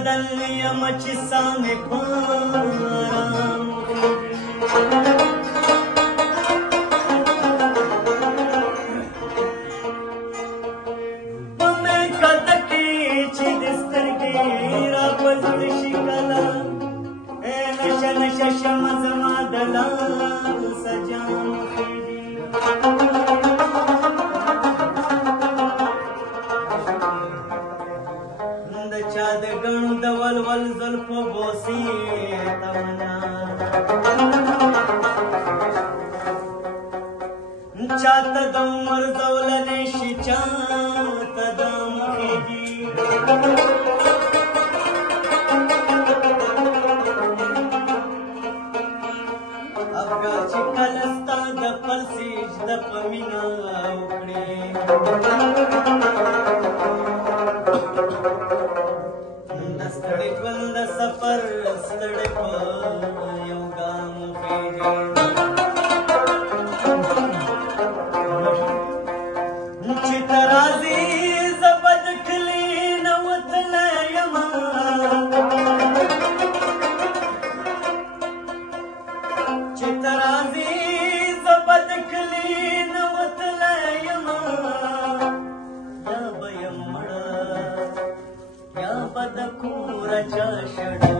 بدل یم چې ساه مې په آرام په مې کده کې چې د سترګې را په زړه شي کله نشه نشه شمه زما د لاس جام خېږي د چا د ګڼو د ولول زلفو بوسې تمنا چاته د عمر زولنې شي چاته د مخېږي افګار چې کله ستا د پل سجده په مینه وکړې د ستړي ژوند د سفر ستړی په یو ګام خېږي چې ته راځې زه به د کلي نه وتلی یمه چې ته راځې زه به د کلي نه وتلی یمه یا به یم مړه یا به د کوره چا شړه